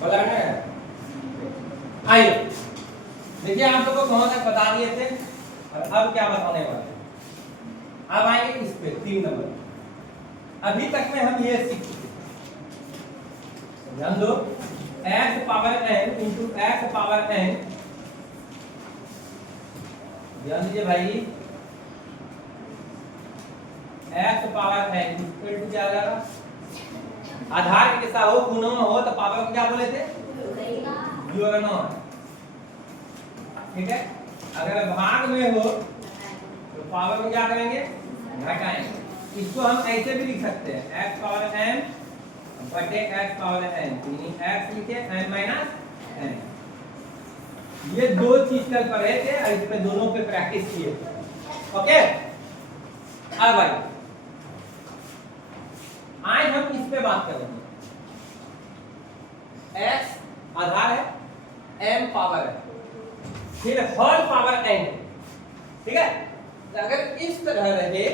बोला ना। आइए देखिए आप लोगों को कहाँ तक बता दिए थे और अब क्या बताने वाले हैं। अब आएंगे इस पे 3 नंबर। अभी तक में हम ये सीख चुके ध्यान दो x power n into x power n। ध्यान दीजिए भाई x power n equal to क्या आ जाएगा आधार के साथ हो गुणों में हो तो पावर को क्या बोले थे यूरोनॉट। ठीक है अगर भाग में हो तो पावर को क्या करेंगे घटाएंगे। इसको हम ऐसे भी लिख सकते हैं x पावर n बटे x पावर n यानी x लिखे n माइनस n। ये दो चीज कल पढ़े थे और इस पे दोनों पे प्रैक्टिस किए। ओके अब भाई आज हम इस पे बात करेंगे। x आधार है m पावर है फिर होल पावर n। ठीक है अगर इस तरह रहे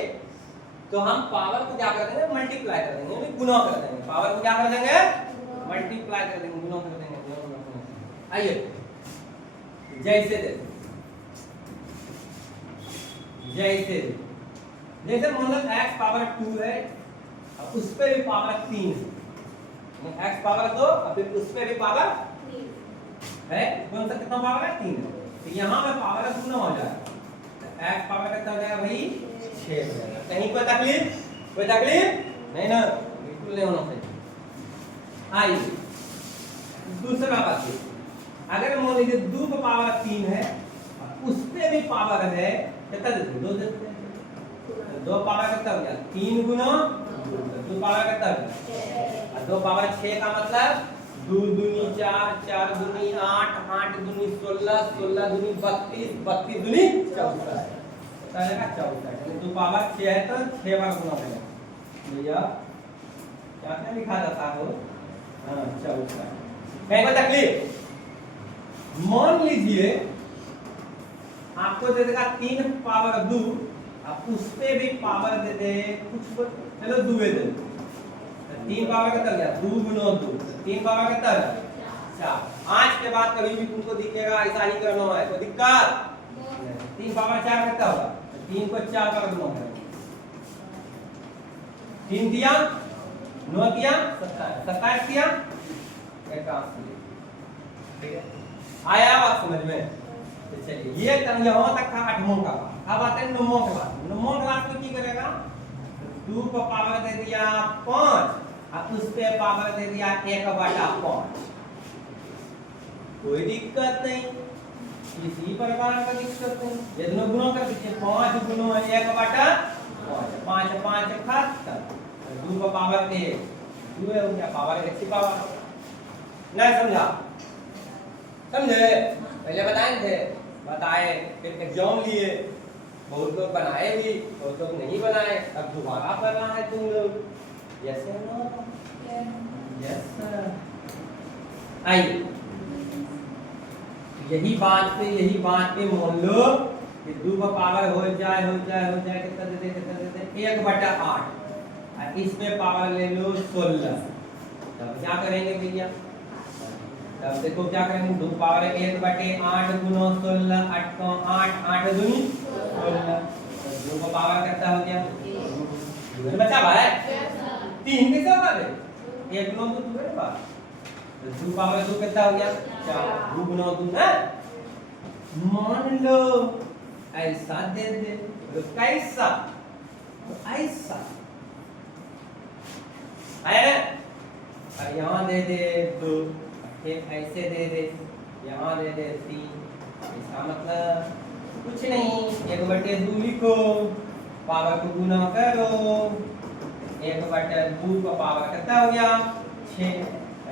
तो हम पावर को क्या कर देंगे मल्टीप्लाई कर देंगे यानी गुणा कर देंगे। पावर को क्या कर देंगे मल्टीप्लाई कर देंगे गुणा कर देंगे। आइए जैसे जैसे मान लो x पावर 2 है और उस पे भी पावर 3 है x पावर 2 और फिर उस पे भी पावर 3 है कौन सा कितना पावर है 3 है। तो यहाँ पे पावर गुना हो जाएगा तो x पावर कितना हो जाएगा भाई 6 हो जाएगा। कहीं कोई तकलीफ नहीं ना बिल्कुल नहीं होना चाहिए। आइए दूसरा बात अगर मान लीजिए 2 का पावर 3 है और उस पे भी पावर है कितना देते 2 देते हैं 2 पावर कितना हो गया 3 गुना 2 पावर कितना हो गया और 2 पावर 6 का मतलब 2 दूनी 4 4 दूनी 8 8 दूनी 16 16 दूनी 32 32 दूनी 64 बताएगा 64 यानी 2 पावर 6 है तो 6 बार गुना करेगा भैया क्या क्या लिखा जाता है हां 64। कहीं कोई तकलीफ मान लीजिए आपको दे देगा 3 पावर 2 आप उस पे भी पावर दे दे कुछ चलो 2 दे 3 पावर कितना हो गया 2 गुना 2 3 पावर कितना हो गया 4। आज के बाद कभी भी तुमको दिखेगा ऐसा ही करना है तो दिक्कत 3 पावर 4 कितना होगा 3 को 4 बार गुना करें 3 दिया 9 दिया 27 27 दिया 81। ठीक है आया बात समझ में। तो चलिए ये यहाँ तक था 8वां का। अब आते हैं 9वां क्लास। 9वां क्लास में क्या करेगा 2 को पावर दे दिया 5 और उस पे पावर दे दिया 1/5। कोई दिक्कत नहीं किसी प्रकार का दिक्कत नहीं ये दोनों गुणा कर दीजिए 5 गुना 1/5 5 5 खत्म 2 का पावर 1 2 है क्या पावर 1 की पावर नहीं समझा समझे पहले बताए फिर एग्जाम लिए बहुत लोग बनाए भी बहुत लोग नहीं बनाए अब दोबारा करना है तुम लोग। यस नो यस आइए यही बात पे मान लो कि 2 का पावर हो जाए कितना देते 1/8 और इस पे पावर ले लो 16। तब क्या करेंगे भैया तब देखो क्या करेंगे 2 पावर 1/8 गुना 16 8 को 8 8 दूनी 16 2 का पावर कितना हो गया 2 बचा भाई 3 कैसे होगा बे 1 गुना 2 है बात तो 2 पावर 2 कितना हो गया 4 2 गुना 2 है। मान लो ऐसा दे दे तो कैसा ऐसा आया और यहाँ दे दे 2 फिर ऐसे दे दे यहाँ दे दे 3 इसका मतलब कुछ नहीं 1/2 लिखो पावर को गुना करो 1/2 का पावर कितना हो गया 6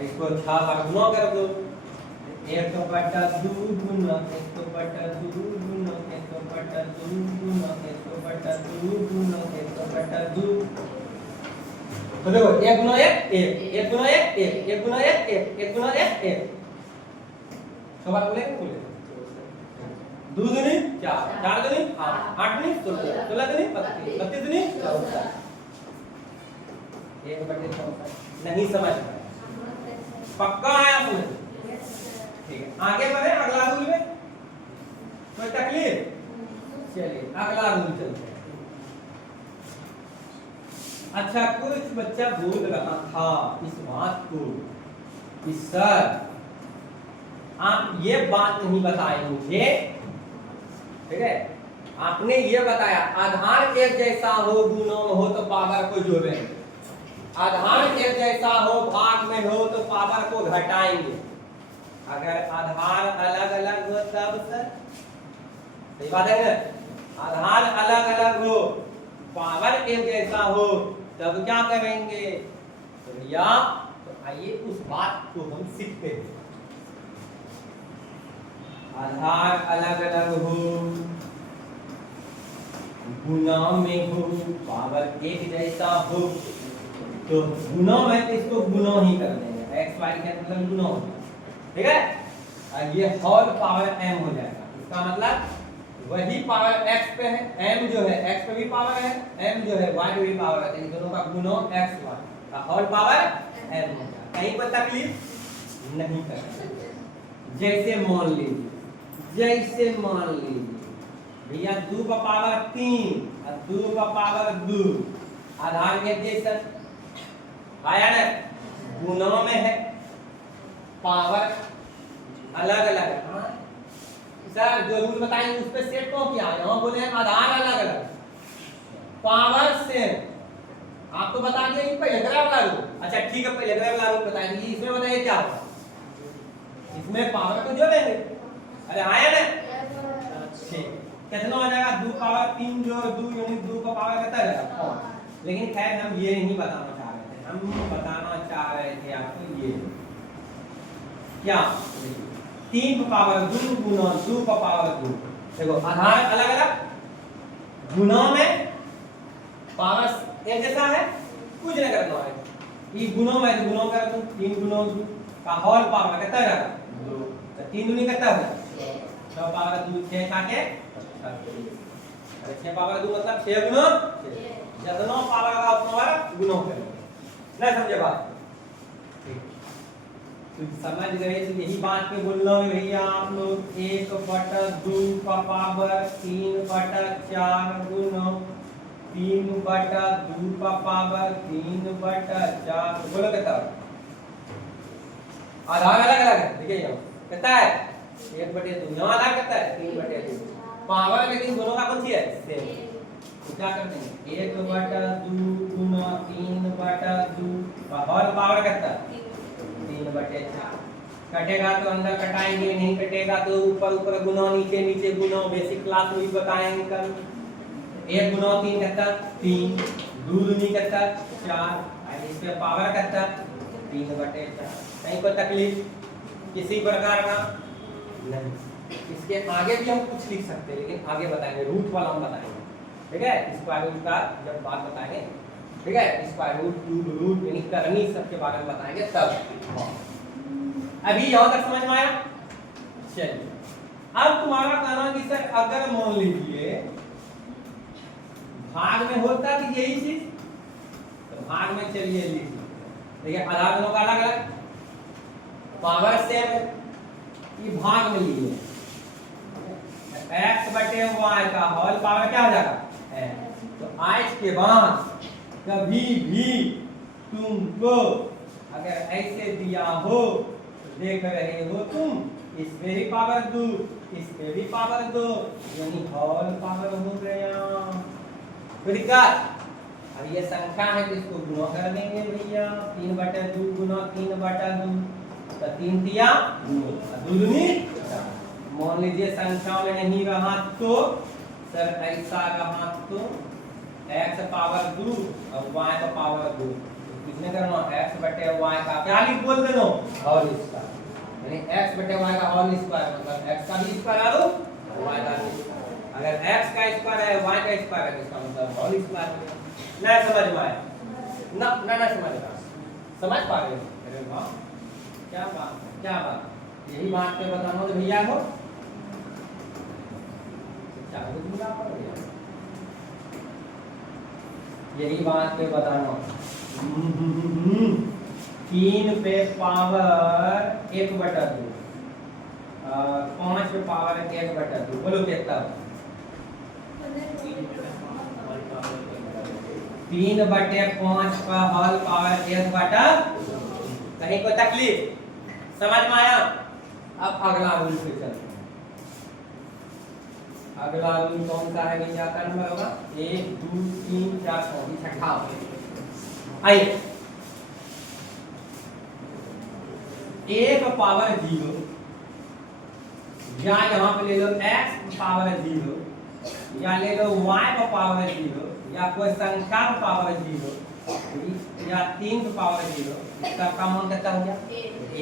इसको 6 बार गुना कर दो 1/2 गुना 1/2 गुना 1/2 गुना 1/2 गुना 1/2 तो देखो 1 गुना 1 1 गुना 1 1 गुना 1 1 गुना 1 1 सब बात बोले 2 दूनी 4 4 दूनी 8 8 दूनी 16 16 दूनी 32 32 दूनी 64 1/64 नहीं समझ पक्का है समझ? ठीक है, आगे बढ़े अगला रूल में, कोई तकलीफ? चलिए अगला रूल चलते हैं। अच्छा, कुछ बच्चा बोल रहा था इस बात को कि सर आप ये बात नहीं बताए मुझे, ठीक है, आपने ये बताया आधार एक जैसा हो, गुणों में हो तो पावर को जोड़ेंगे, आधार एक जैसा हो भाग में हो तो पावर को घटाएंगे, अगर आधार अलग अलग हो तब सर, सही बात है ना? आधार अलग अलग हो पावर एक जैसा हो तब क्या करेंगे? तो भैया तो आइए उस बात को हम सीखते हैं। आधार अलग अलग हो, गुणा में हो, पावर एक जैसा हो, तो गुणों में इसको गुणों ही कर देंगे, एक्स वाई का मतलब गुणों हो, ठीक है? और ये होल पावर m हो जाएगा, इसका मतलब वही पावर x पे है, m जो है x पे भी पावर है, m जो है y पे भी पावर है, इन दोनों का गुणों x y का होल पावर m हो जाएगा। कहीं पर तकलीफ नहीं करना। जैसे मान लीजिए भैया 2 का पावर 3 और 2 का पावर 2 आधार एक जैसा आया ना, गुणों में है, पावर अलग अलग। हाँ सर जो रूल बताएंगे उस पे सेट क्यों किया? यहाँ बोले हैं आधार अलग अलग, पावर सेम। आपको बता दिया कि पहले ग्राफ वाला रूल। अच्छा ठीक है, पहले ग्राफ वाला रूल बता दीजिए, इसमें बताइए क्या होगा? इसमें पावर को जोड़ेंगे, अरे आया ना? ठीक, कितना हो जाएगा? 2 पावर 3 जोड़ 2 यानी 2 का पावर कितना जाएगा? लेकिन खैर हम ये नहीं बताना चाह रहे थे, हम बताना चाह रहे थे आपको ये क्या, 3 का पावर 2 गुना 2 का पावर 2। देखो आधार अलग अलग, गुणों में पावर एक जैसा है, कुछ नहीं करना है, ये गुणों में गुणों का 3 गुणों 2 का होल पावर कितना रहेगा? 2। तो 3 दूनी कितना होगा? 6 पावर 2 6 काटे 6 पावर 2 मतलब 6 गुना 6, जितना पावर का उतना गुणों करेंगे। नहीं समझे बात? तो समझ गए? तो यही बात पे बोल रहा हूँ भैया, आप लोग 1/2 का पावर 3/4 गुना 3/2 का पावर 3/4 बोलो कितना? आधार अलग अलग है, देखिए यहाँ कितना है? 1/2। यहाँ आधार कितना है? 3/2। पावर लेकिन दोनों का कौन सी है? सेम। तो क्या करते हैं? 1/2 गुना 3/2 का होल पावर कितना? 3/4। कटेगा तो अंदर कटाएंगे, नहीं कटेगा तो ऊपर ऊपर गुना, नीचे नीचे गुना, बेसिक क्लास में भी बताएंगे कल। 1 गुना 3 कितना? 3। 2 दूनी कितना? 4। और इस पे पावर कितना? 3/4। कहीं कोई तकलीफ किसी प्रकार का नहीं। इसके आगे भी हम कुछ लिख सकते हैं, लेकिन आगे बताएंगे, रूट वाला हम बताएंगे, ठीक है? स्क्वायर रूट का जब बात बताएंगे, ठीक है? स्क्वायर रूट, क्यूब रूट यानी करनी सबके बारे में बताएंगे तब। अभी यहाँ तक समझ में आया? चलिए अब तुम्हारा कहना कि सर अगर मान लीजिए भाग में होता कि यही चीज, तो भाग में चलिए लीजिए, देखिए आधार दोनों का अलग अलग, पावर सेम, ये भाग में लिए x/y का होल पावर क्या हो जाएगा? तो आज के बाद कभी भी तुमको अगर ऐसे दिया हो तो देख रहे हो तुम, इस पे भी पावर 2, इस पे भी पावर 2, यानी होल पावर हो गया। कोई दिक्कत? अब ये संख्या है तो इसको गुणा कर देंगे भैया, 3/2 गुना 3/2 तो 3 तिया 2 दूनी 4। मान लीजिए संख्या में नहीं रहा तो सर ऐसा रहा तो x पावर 2 और y का पावर 2, किसने करना? x/y का क्या लिख बोल देना? होल स्क्वायर, यानी x/y का होल स्क्वायर मतलब x का भी स्क्वायर आ लो y का भी स्क्वायर। अगर x का स्क्वायर है y का स्क्वायर है इसका मतलब होल स्क्वायर। ना समझ में आया? ना समझ रहा? समझ पा रहे हो? अरे वाह क्या बात, क्या बात, यही बात पे बताना तो भैया को यही बात पे बताना। 3 पे पावर 1/2 5 पे पावर 1/2 बोलो कितना 3/5 का होल पावर 1/2 कहीं कोई तकलीफ समझ में आया। अब अगला रूल पे चलते हैं। अगला रूल कौन सा है भैया का नंबर होगा 1 2 3 4 5 छठा। आइए 1 पावर 0 या यहाँ पे ले लो x पावर 0 या ले लो y पावर 0 या कोई संख्या पावर 0 या 3 पावर 0 इसका का मान कितना हो गया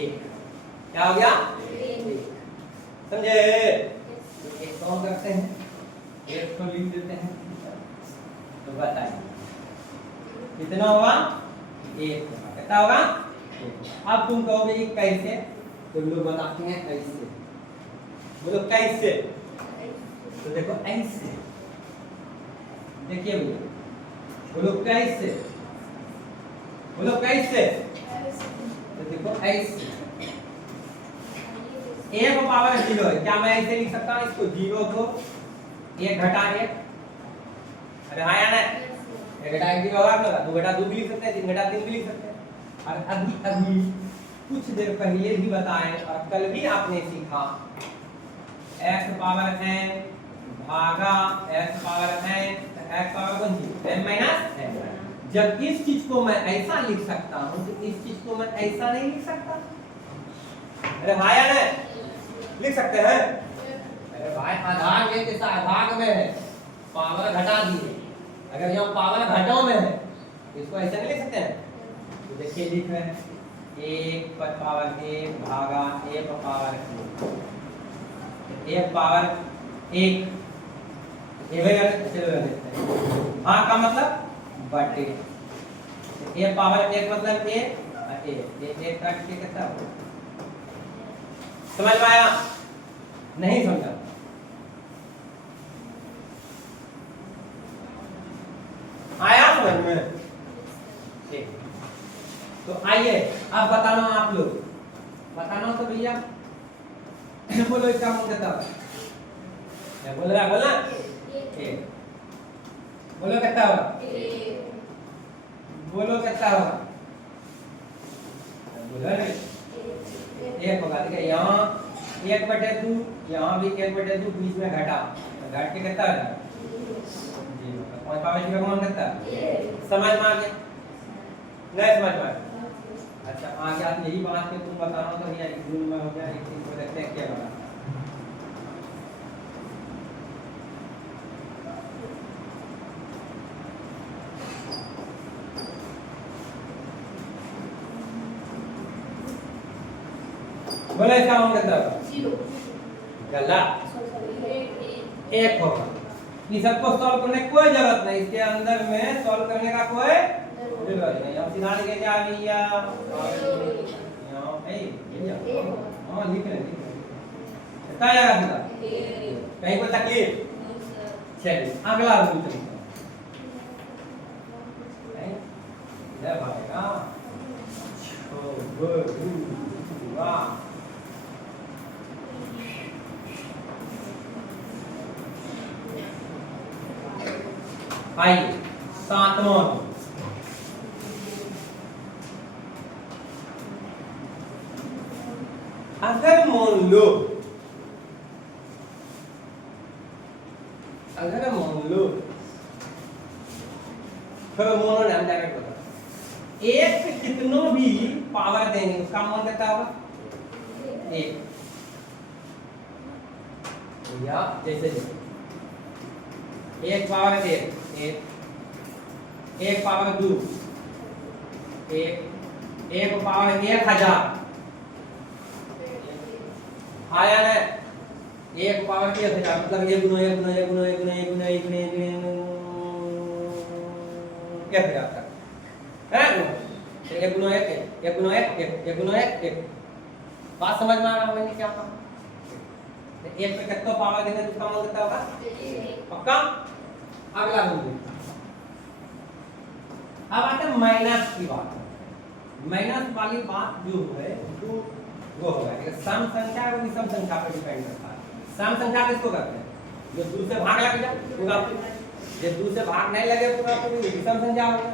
1। क्या हो गया समझे। एक कौन करते हैं एक को लिख देते हैं तो बताइए कितना होगा 1 कितना होगा। अब तुम कहोगे ये कैसे तो लोग बताते हैं ऐसे बोलो कैसे तो देखो ऐसे देखिए भैया बोलो कैसे बोलो कैसे तो देखो ऐसे 1 पावर 0 है क्या मैं ऐसे लिख सकता हूँ इसको 0 को 1 घटा 1 अरे हाँ या नहीं 1 घटा 1 0 होगा 2 घटा 2 भी लिख सकते हैं 3 घटा 3 भी लिख सकते हैं। और अभी कुछ देर पहले भी बताएं और कल भी आपने सीखा x पावर n भागा x power n x power कौन सी n माइनस n। जब इस चीज को मैं ऐसा लिख सकता हूँ तो इस चीज को मैं ऐसा नहीं लिख सकता। अरे भाई या नहीं लिख सकते हैं। अरे भाई आधार के साथ भाग में है पावर घटा दिए अगर यहाँ पावर घटाओ में है इसको ऐसा नहीं लिख सकते हैं। तो देखिए लिख रहे हैं 1 पावर 1 भागा 1 पावर 1 पावर 1 हाँ का मतलब बटे 1 पावर 1 मतलब 1 का कितना समझ में आया नहीं समझा। आया समझ में ठीक। तो आइए अब बताना आप लोग बताना तो भैया बोलो इसका मान कितना बोल रहा बोलना बोलो कितना होगा बोलो कितना होगा बोलो रे 1 होगा ठीक है। यहाँ 1/2 यहाँ भी 1/2 बीच में घटा घट के कितना होगा 0 5 पावर 0 का मान कितना समझ में आ गया नहीं समझ में आ गया। अच्छा आगे आप यही बात पे तुम बताना तो भैया एक दिन में हो गया एक चीज को देखते हैं क्या बना बोला इसका मान कितना होगा 0 गलत 1 होगा। ये सबको सॉल्व करने की कोई जरूरत नहीं इसके अंदर में सॉल्व करने का कोई जरूरत नहीं। अब सीधा लिखे जा भैया यहाँ ए हां लिख रहे कितना आएगा सीधा कहीं कोई तकलीफ चलिए अगला रूल चलते हैं इधर भागेगा वाह आइए 7वां अगर मान लो चलो मोनो नाम डायरेक्ट बता एक कितनो भी पावर देंगे उसका मान कितना होगा 1 या जैसे 1 पावर 1 पावर 2 1 पावर 1000 आया ना 1 पावर 1000 मतलब 1 गुना 1 गुना 1 गुना 1 गुना 1 गुना 1 गुना 1 गुना क्या फिर आता है 1 गुना 1 1 गुना 1 1 गुना 1 1 बात समझ में आ रहा है मैंने क्या कहा 1 पे कितना पावर देंगे तो उसका मान कितना होगा पक्का। अगला रूल अब आते हैं माइनस की बात। माइनस वाली बात जो है तो वो होगा। ठीक है, सम संख्या और विषम संख्या पर डिपेंड करता है। सम संख्या किसको करते हैं? जो 2 से भाग लग जाए पूरा, जब 2 से भाग नहीं लगे पूरा तो विषम संख्या होगा।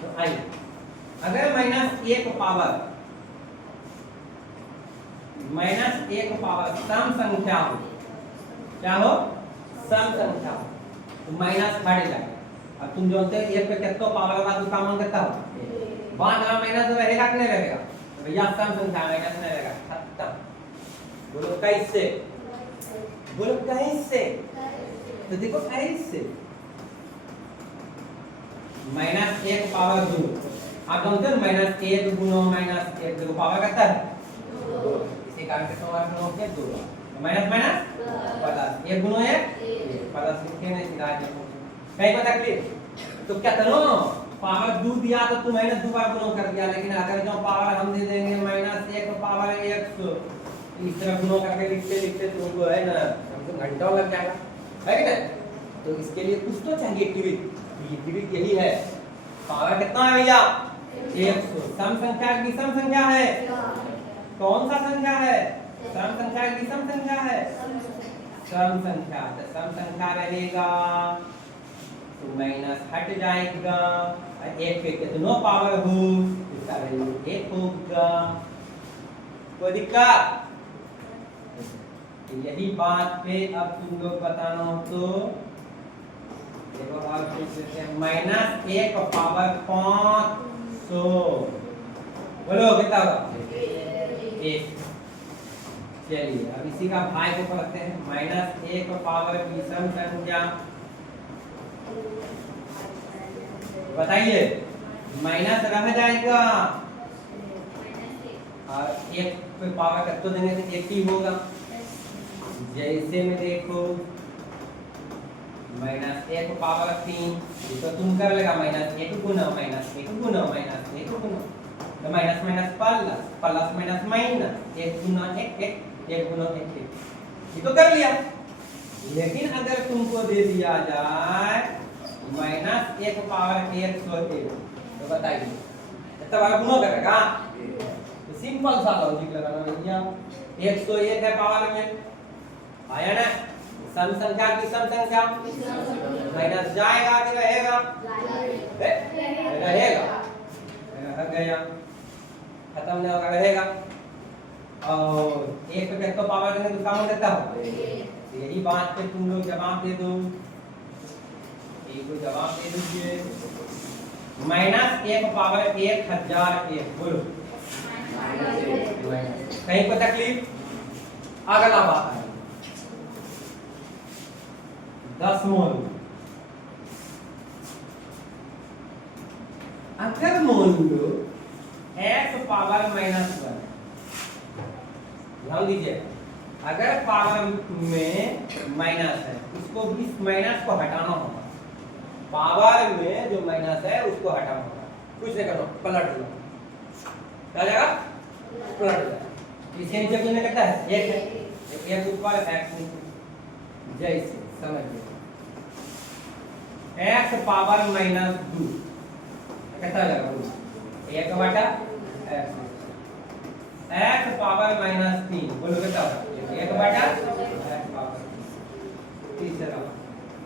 तो आइए, अगर -1 पावर -1 पावर सम संख्या हो, क्या हो? सम संख्या हो, तो माइनस हट जाएगा। अब तुम जानते हो 1 पे कितना पावर होगा, तो काम कितना हो? बाद में माइनस रहेगा कि नहीं रहेगा? तो भैया सम संख्या माइनस नहीं रहेगा, खत्म। बोलो कैसे? बोलो कैसे? तो देखो कैसे, -1 पावर 2, आप जानते हो -1 गुना -1 देखो पावर कितना है? 2। इसी कारण से हमारा गुना क्या 2, माइनस माइनस प्लस, 1 गुना 1 प्लस, लिखे नहीं सीधा कहीं पर तकलीफ। तो क्या करो, पावर 2 दिया तो तुम -2 बार गुना कर दिया, लेकिन अगर जो पावर हम दे देंगे -1 पावर 100, इस तरह गुना करके लिखते लिखते तुमको है ना हमको घंटों लग जाएगा, है कि नहीं? तो इसके लिए कुछ तो चाहिए ट्रिक। ट्रिक यही है, पावर कितना है भैया? 100। सम संख्या की विषम संख्या है, कौन सा संख्या है? सम संख्या की विषम संख्या है, सम संख्या। तो सम संख्या रहेगा तो माइनस हट जाएगा, और 1 पे कितना पावर हो इसका वैल्यू 1 होगा। कोई दिक्कत? यही बात पे अब तुम लोग बताना हो तो देखो, और -1 पावर 500, बोलो कितना होगा? 1। चलिए अब इसी का भाई को पढ़ते हैं, -1 पावर विषम संख्या, बताइए। माइनस रह जाएगा और 1 पे पावर कितना देंगे तो 1 ही होगा। जैसे में देखो -1 पावर 3, तो तुम कर लेगा -1 गुना -1 गुना -1 गुना, तो minus minus plus, plus minus minus, 1 गुना 1 1 गुना 1 1, ये तो कर लिया। लेकिन अगर तुमको दे दिया जाए -1 पावर 101, तो बताइए कितना बार गुना करेगा? तो सिंपल सा लॉजिक लगाना भैया, 101 है पावर में, आया ना? सम संख्या की सम संख्या, माइनस जाएगा कि रहेगा? रहेगा, रह गया, खत्म नहीं होगा, रहेगा। और 1 पे कितना पावर देंगे तो काम कितना हो? यही बात पे तुम लोग जवाब दे दो, को जवाब दे दीजिए। -1 पावर 1001, बोलो कहीं पर तकलीफ? अगला बात है 10 मोल। अगर मान लो x पावर -1, ध्यान दीजिए, अगर पावर में माइनस है, उसको इस माइनस को हटाना होगा। पावर में जो माइनस है उसको हटाना होगा, कुछ नहीं करना, पलट दो, क्या जाएगा? पलट दो। इसके नीचे कुछ नहीं करता है, 1 है, 1 ऊपर x नीचे, जैसे समझिए x पावर -2 कितना लगा? 1 बटा x पावर -3, बोलो कितना होगा? 1 बटा x पावर। तीसरा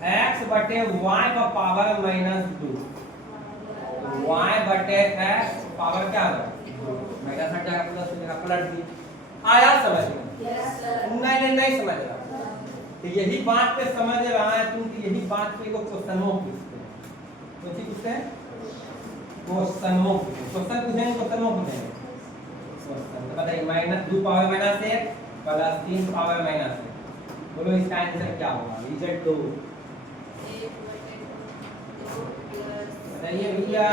x बटे y का पावर -2, y बटे x पावर क्या होगा? माइनस हट जाएगा, प्लस हो जाएगा, पलट दी। आया समझ में? नहीं समझ रहा तो यही बात पे समझ रहा है तुम, यही बात पे को क्वेश्चन पूछते हैं। कुछ पूछते हैं क्वेश्चन पूछेंगे, बताइए -2 पावर -1 प्लस 3 पावर -1, बोलो इसका आंसर क्या होगा? रिजल्ट दो बताइए भैया।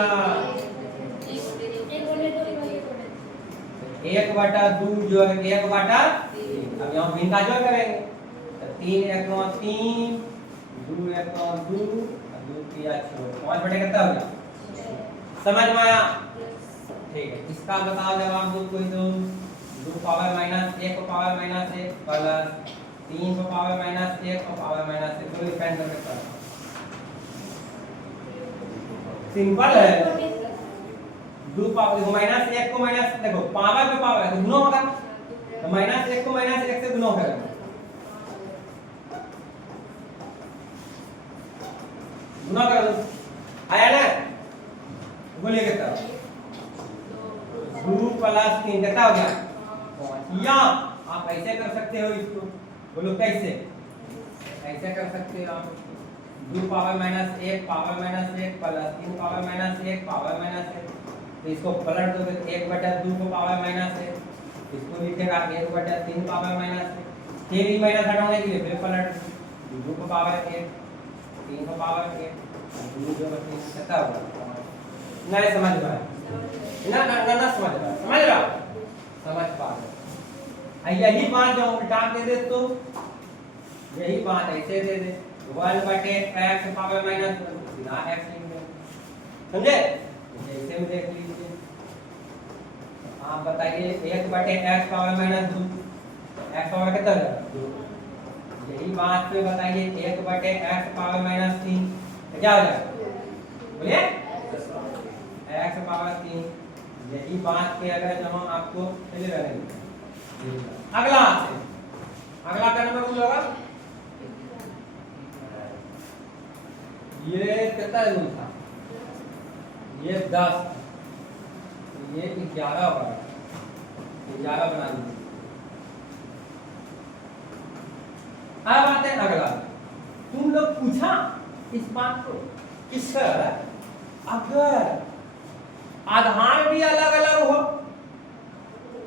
1/2 जो है 1/3, अब यहाँ भिन्न का जोड़ करेंगे तो 3 1 3, 2 1 2, 2 3 6, 5 बटे कितना हो गया? समझ में आया? ठीक है, इसका बताओ जवाब दो कोई तो। 2 power -1 power -1 plus 3 power -1 power -1, दो डिफाइन करके करो। सिंपल है। 2 पावर -1 को माइनस, देखो पावर पे पावर है तो गुना होगा, माइनस एक को माइनस एक से गुना करेंगे, गुना कर दो, आया ना? बोलिए कितना? 2 + 3 कितना हो गया? 5। या आप ऐसे कर सकते हो इसको, बोलो कैसे? ऐसे कर सकते हो आप, 2 power minus 1 power minus 1 plus 3 power minus 1 power minus 1, तो इसको पलट दो, 1/2 को पावर माइनस 1, इसको लिखेगा 1/3 पावर माइनस 1, फिर भी माइनस हटाने के लिए फिर पलट 2 को पावर 1 3 को पावर 1 2 जो 3 कितना होगा? नहीं समझ में आया ना? ना समझ रहा, समझ पा रहे? यही बात जब उल्टा दे दे तो यही बात ऐसे दे दे 1/x पावर माइनस 1 बिना x लिख दे, समझे? जैसे में देख लीजिए, आप बताइए 1/x power minus 2 x power कितना है? 2। यही बात पे बताइए 1/x पावर माइनस 3 तो क्या हो जाएगा? बोलिए x पावर 3। यही बात पे अगर जब हम आपको चलिए रहेंगे अगला से, अगला का नंबर कौन होगा? ये कितना रूल था? ये 10, ये 11 होगा, 11 बना दीजिए। अब आते हैं अगला, तुम लोग पूछा इस बात को कि सर अगर आधार भी अलग अलग हो,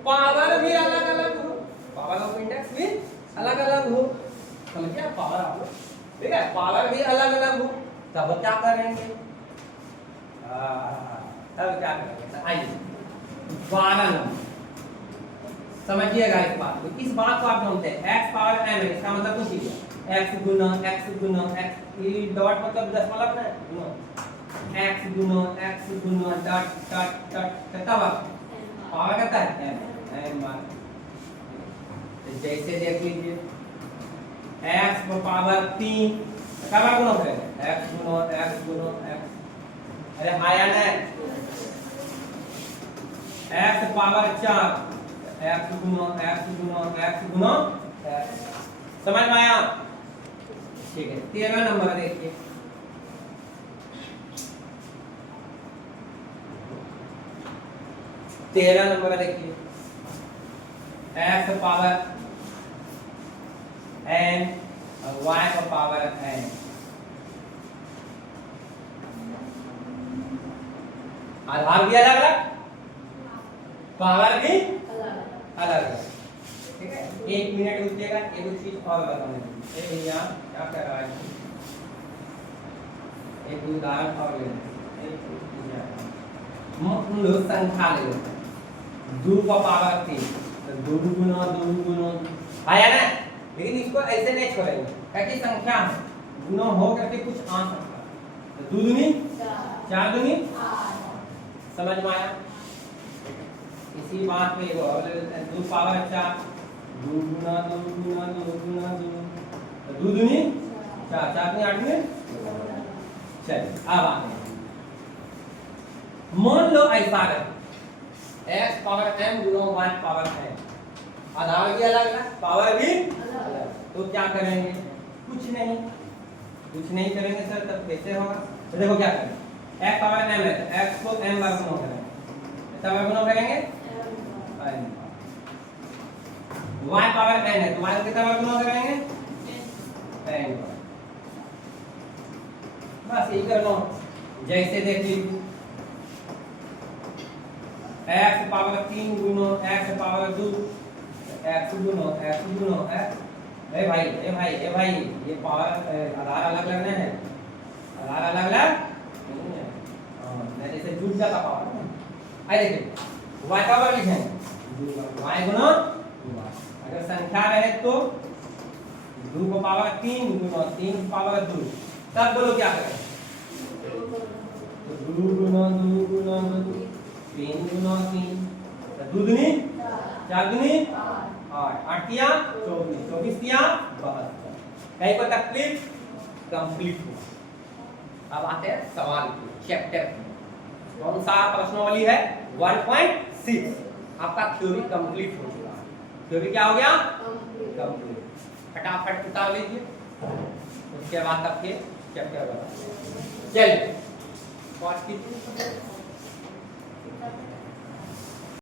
पावर भी अलग अलग हो, पावर ऑफ इंडेक्स भी अलग अलग हो, समझ गया? पावर आप लोग, ठीक है, पावर भी अलग अलग हो, तब क्या करेंगे? तब क्या करेंगे? आइए 12 नंबर समझिएगा इस बात को, इस बात को आप जानते हैं x पावर m है, इसका मतलब कुछ नहीं है, x गुना x, ये डॉट मतलब दशमलव ना गुना, x गुना डॉट डॉट डॉट कितना पावर कितना है? m बार। जैसे देख लीजिए x पावर 3 क्या बार गुना करें? x गुना x, अरे आया ना? x पावर 4 x गुना x, समझ में आया? ठीक है, 13 नंबर देखिए, देखिए x पावर n और y का पावर n, आधार भी अलग अलग, पावर भी अलग अलग, ठीक है? 1 मिनट रुकिएगा, एक चीज और बताने दीजिए, यहाँ क्या कर रहा है, एक उदाहरण और ले हम लोग संख्या ले लेते हैं, 2 का पावर 3 तो 2 गुना आया ना? लेकिन इसको ऐसे नहीं छोड़ेंगे, क्योंकि संख्या गुना हो करके कुछ आ सकता है, तो 2 दूनी 4 दूनी 8, समझ में आया? इसी बात पे 2 पावर 4 2 गुना 2 2 दूनी 4 4 दूनी 8 में। चलिए अब आते हैं, मान लो ऐसा है x पावर m गुना y पावर n, आधार भी अलग अलग, पावर भी अलग, तो क्या करेंगे? कुछ नहीं करेंगे सर, तब कैसे होगा? तो देखो क्या करेंगे, x पावर m है तो x को m बार गुना करेंगे, कितना बार गुना करेंगे? y पावर n है तो y को कितना बार गुना करेंगे? n बार, बस यही कर लो। जैसे देख लीजिए x पावर 3 गुना x पावर 2 x गुना x, ए भाई ये पावर आधार अलग अलग है, आधार अलग अलग नहीं है, मैं जैसे जुड़ जाता पावर। आई देखिए y पावर लिखेंगे y गुना y, अगर संख्या रहे तो 2 को पावर 3 गुना 3 पावर 2, तब बोलो क्या करें? 2 गुना 3 गुना 3, 2 दूनी 4 दूनी 8, 8 तिया 24, 24 तिया 72, कहीं पर तकलीफ कंप्लीट हुआ। अब आते हैं सवाल की, चैप्टर कौन सा प्रश्नावली है? 1.6, आपका थ्योरी कंप्लीट हो चुका है। जो भी क्या हो गया कंप्लीट। फटाफट उतार लीजिए, उसके बाद तब के चैप्टर बता। चलिए पॉज कीजिए।